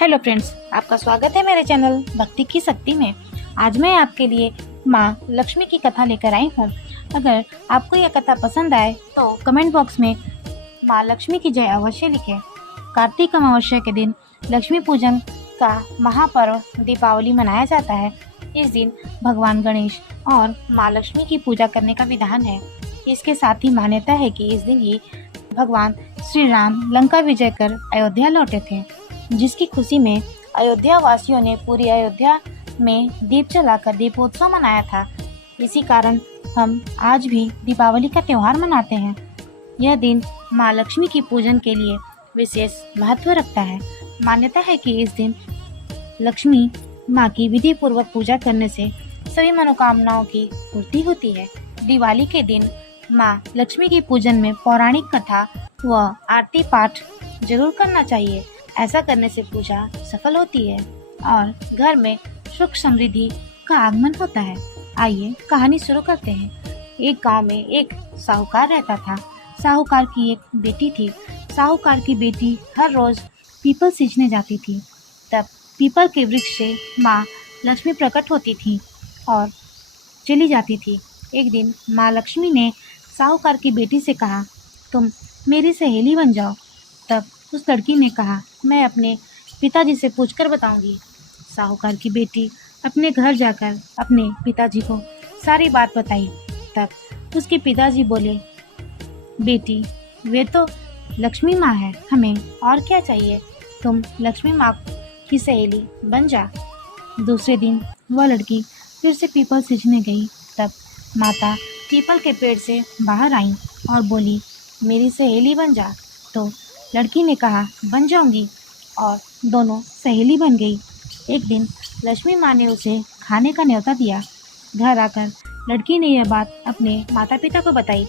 Hello friends, आपका स्वागत है मेरे चैनल भक्ति की शक्ति में। आज मैं आपके लिए माँ लक्ष्मी की कथा लेकर आई हूँ। अगर आपको यह कथा पसंद आए तो कमेंट बॉक्स में माँ लक्ष्मी की जय अवश्य लिखें। कार्तिक अमावस्या के दिन लक्ष्मी पूजन का महापर्व दीपावली मनाया जाता है। इस दिन भगवान गणेश और माँ लक्ष्मी की पूजा करने का विधान है। इसके साथ ही मान्यता है कि इस दिन ही भगवान श्री राम लंका विजय कर अयोध्या लौटे थे, जिसकी खुशी में अयोध्या वासियों ने पूरी अयोध्या में दीप जलाकर दीपोत्सव मनाया था। इसी कारण हम आज भी दीपावली का त्योहार मनाते हैं। यह दिन माँ लक्ष्मी की पूजन के लिए विशेष महत्व रखता है। मान्यता है कि इस दिन लक्ष्मी माँ की विधि पूर्वक पूजा करने से सभी मनोकामनाओं की पूर्ति होती है। दिवाली के दिन माँ लक्ष्मी की पूजन में पौराणिक कथा व आरती पाठ जरूर करना चाहिए। ऐसा करने से पूजा सफल होती है और घर में सुख समृद्धि का आगमन होता है। आइए कहानी शुरू करते हैं। एक गांव में एक साहूकार रहता था। साहूकार की एक बेटी थी। साहूकार की बेटी हर रोज पीपल सींचने जाती थी। तब पीपल के वृक्ष से माँ लक्ष्मी प्रकट होती थी और चली जाती थी। एक दिन माँ लक्ष्मी ने साहूकार की बेटी से कहा, तुम मेरी सहेली बन जाओ। तब उस लड़की ने कहा, मैं अपने पिताजी से पूछकर बताऊंगी। साहूकार की बेटी अपने घर जाकर अपने पिताजी को सारी बात बताई। तब उसके पिताजी बोले, बेटी वे तो लक्ष्मी माँ है, हमें और क्या चाहिए, तुम लक्ष्मी माँ की सहेली बन जा। दूसरे दिन वह लड़की फिर से पीपल सींचने गई। तब माता पीपल के पेड़ से बाहर आई और बोली, मेरी सहेली बन जा। तो लड़की ने कहा, बन जाऊंगी, और दोनों सहेली बन गई। एक दिन लक्ष्मी माँ ने उसे खाने का न्योता दिया। घर आकर लड़की ने यह बात अपने माता पिता को बताई।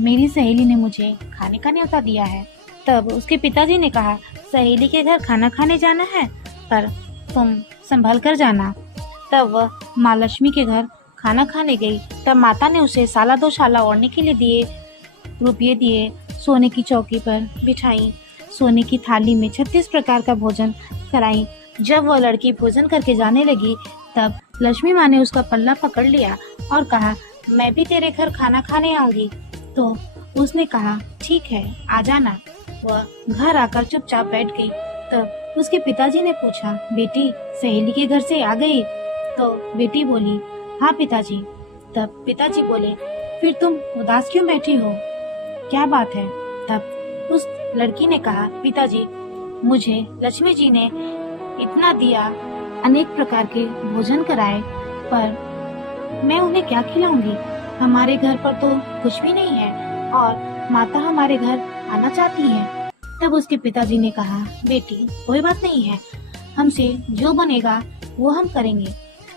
मेरी सहेली ने मुझे खाने का न्योता दिया है। तब उसके पिताजी ने कहा, सहेली के घर खाना खाने जाना है, पर तुम संभल कर जाना। तब वह माँ लक्ष्मी के घर खाना खाने गई। तब माता ने उसे साला दो शाला ओढ़ने के लिए दिए, रुपये दिए, सोने की चौकी पर बिठाई, सोने की थाली में 36 प्रकार का भोजन कराई। जब वह लड़की भोजन करके जाने लगी, तब लक्ष्मी माँ ने उसका पल्ला पकड़ लिया और कहा, मैं भी तेरे घर खाना खाने आऊंगी। तो उसने कहा, ठीक है, आ जाना। वह घर आकर चुपचाप बैठ गई। तब उसके पिताजी ने पूछा, बेटी सहेली के घर से आ गई? तो बेटी बोली, हाँ पिताजी। तब पिताजी बोले, फिर तुम उदास क्यों बैठी हो, क्या बात है? तब उस लड़की ने कहा, पिताजी मुझे लक्ष्मी जी ने इतना दिया, अनेक प्रकार के भोजन कराए, पर मैं उन्हें क्या खिलाऊंगी? हमारे घर पर तो कुछ भी नहीं है और माता हमारे घर आना चाहती है। तब उसके पिताजी ने कहा, बेटी कोई बात नहीं है, हमसे जो बनेगा वो हम करेंगे।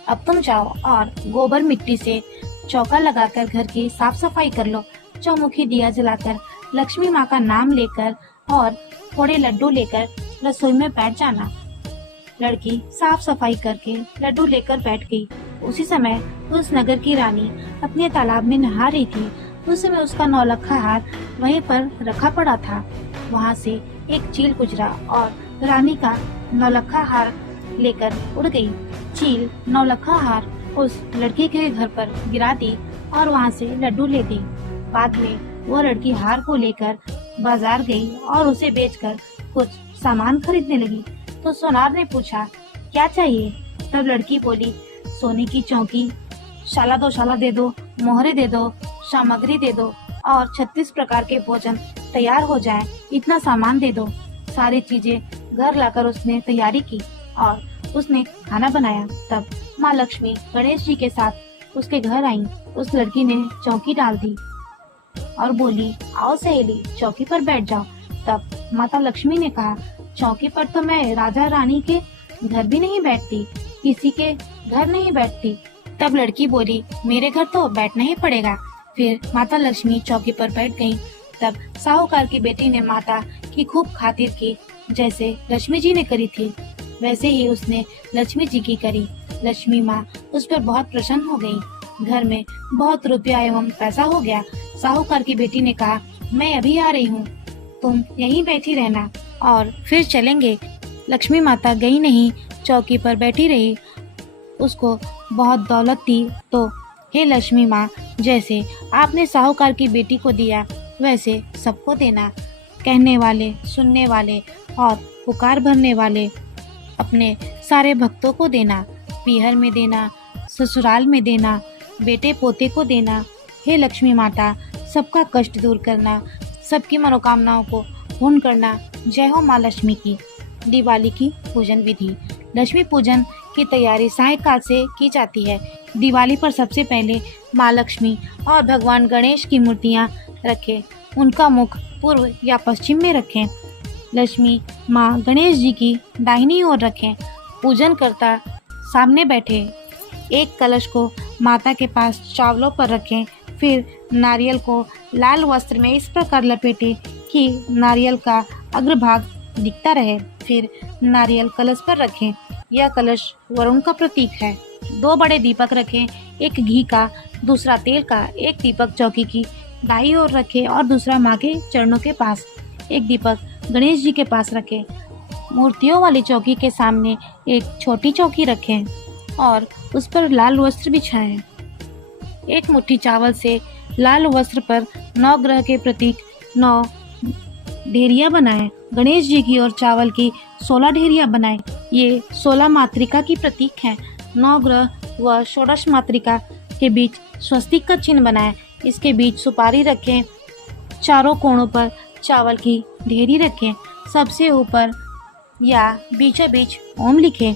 अब तुम जाओ और गोबर मिट्टी से चौका लगाकर घर की साफ सफाई कर लो। चौमुखी दिया जलाकर लक्ष्मी माँ का नाम लेकर और थोड़े लड्डू लेकर रसोई में बैठ जाना। लड़की साफ सफाई करके लड्डू लेकर बैठ गई। उसी समय उस नगर की रानी अपने तालाब में नहा रही थी। उस समय उसका नौलखा हार वहीं पर रखा पड़ा था। वहाँ से एक चील गुजरा और रानी का नौलखा हार लेकर उड़ गई। चील नौलखा हार उस लड़की के घर पर गिरा दी और वहाँ से लड्डू ले गई। बाद में वो लड़की हार को लेकर बाजार गई और उसे बेचकर कुछ सामान खरीदने लगी। तो सोनार ने पूछा, क्या चाहिए? तब लड़की बोली, सोने की चौकी, शाला दो शाला दे दो, मोहरे दे दो, सामग्री दे दो और 36 प्रकार के भोजन तैयार हो जाए, इतना सामान दे दो। सारी चीजें घर लाकर उसने तैयारी की और उसने खाना बनाया। तब माँ लक्ष्मी गणेश जी के साथ उसके घर आई। उस लड़की ने चौकी डाल दी और बोली, आओ सहेली चौकी पर बैठ जाओ। तब माता लक्ष्मी ने कहा, चौकी पर तो मैं राजा रानी के घर भी नहीं बैठती, किसी के घर नहीं बैठती। तब लड़की बोली, मेरे घर तो बैठना ही पड़ेगा। फिर माता लक्ष्मी चौकी पर बैठ गईं। तब साहूकार की बेटी ने माता की खूब खातिर की। जैसे लक्ष्मी जी ने करी थी वैसे ही उसने लक्ष्मी जी की करी। लक्ष्मी माँ उस पर बहुत प्रसन्न हो गई। घर में बहुत रुपया एवं पैसा हो गया। साहूकार की बेटी ने कहा, मैं अभी आ रही हूँ, तुम यहीं बैठी रहना और फिर चलेंगे। लक्ष्मी माता गई नहीं, चौकी पर बैठी रही। उसको बहुत दौलत थी, तो हे लक्ष्मी माँ, जैसे आपने साहूकार की बेटी को दिया वैसे सबको देना। कहने वाले, सुनने वाले और पुकार भरने वाले अपने सारे भक्तों को देना। पीहर में देना, ससुराल में देना, बेटे पोते को देना। हे लक्ष्मी माता, सबका कष्ट दूर करना, सबकी मनोकामनाओं को पूर्ण करना। जय हो माँ लक्ष्मी की। दिवाली की पूजन विधि। लक्ष्मी पूजन की तैयारी सायंकाल से की जाती है। दिवाली पर सबसे पहले माँ लक्ष्मी और भगवान गणेश की मूर्तियाँ रखें। उनका मुख पूर्व या पश्चिम में रखें। लक्ष्मी माँ गणेश जी की दाहिनी ओर रखें। पूजन करता सामने बैठे। एक कलश को माता के पास चावलों पर रखें। फिर नारियल को लाल वस्त्र में इस प्रकार लपेटें कि नारियल का अग्रभाग दिखता रहे। फिर नारियल कलश पर रखें। यह कलश वरुण का प्रतीक है। 2 बड़े दीपक रखें, एक घी का, दूसरा तेल का। एक दीपक चौकी की दाईं ओर रखें और दूसरा माँ के चरणों के पास। एक दीपक गणेश जी के पास रखें। मूर्तियों वाली चौकी के सामने एक छोटी चौकी रखें और उस पर लाल वस्त्र बिछाएं। एक मुट्ठी चावल से लाल वस्त्र पर 9 ग्रह के प्रतीक 9 ढेरियां बनाएं। गणेश जी की और चावल की 16 ढेरियां बनाएं। ये 16 मातृका की प्रतीक हैं। 9 ग्रह व षोडश मातृका के बीच स्वस्तिक का चिन्ह बनाएं। इसके बीच सुपारी रखें। चारों कोणों पर चावल की ढेरी रखें। सबसे ऊपर या बीचों बीच ओम लिखें।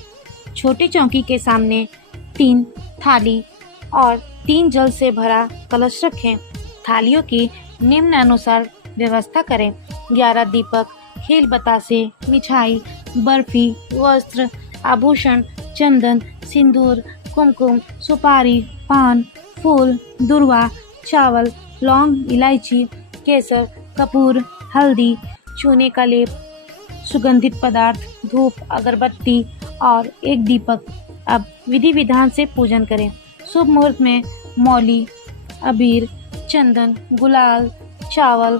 छोटी चौकी के सामने 3 थाली और 3 जल से भरा कलश रखें। थालियों की निम्नानुसार व्यवस्था करें। 11 दीपक, खील बतासे, मिठाई, बर्फी, वस्त्र, आभूषण, चंदन, सिंदूर, कुमकुम, सुपारी, पान, फूल, दुर्वा, चावल, लौंग, इलायची, केसर, कपूर, हल्दी, चूने का लेप, सुगंधित पदार्थ, धूप, अगरबत्ती और एक दीपक। अब विधि विधान से पूजन करें। शुभ मुहूर्त में मौली, अबीर, चंदन, गुलाल, चावल,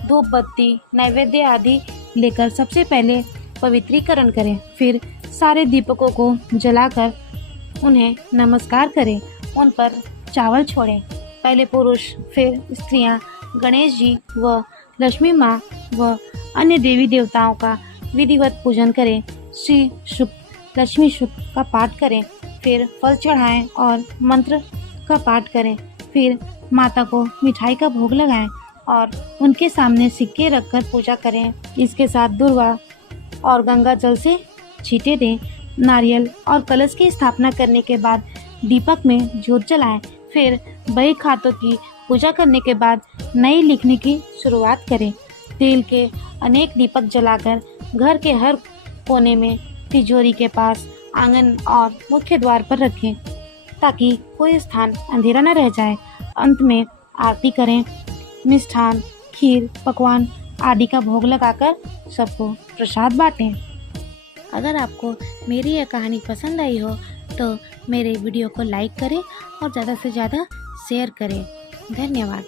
धूप बत्ती, नैवेद्य आदि लेकर सबसे पहले पवित्रीकरण करें। फिर सारे दीपकों को जलाकर उन्हें नमस्कार करें। उन पर चावल छोड़ें। पहले पुरुष, फिर स्त्रियां गणेश जी व लक्ष्मी माँ व अन्य देवी देवताओं का विधिवत पूजन करें। श्री शुक, लक्ष्मी शुक का पाठ करें। फिर फल चढ़ाएं और मंत्र का पाठ करें। फिर माता को मिठाई का भोग लगाएं और उनके सामने सिक्के रखकर पूजा करें। इसके साथ दुर्वा और गंगा जल से छींटे दें। नारियल और कलश की स्थापना करने के बाद दीपक में ज्योत जलाएं। फिर बही खातों की पूजा करने के बाद नई लिखने की शुरुआत करें। तेल के अनेक दीपक जलाकर घर के हर कोने में, तिजोरी के पास, आंगन और मुख्य द्वार पर रखें ताकि कोई स्थान अंधेरा न रह जाए। अंत में आरती करें। मिष्ठान, खीर, पकवान आदि का भोग लगाकर सबको प्रसाद बांटें। अगर आपको मेरी यह कहानी पसंद आई हो तो मेरे वीडियो को लाइक करें और ज़्यादा से ज़्यादा शेयर करें। धन्यवाद।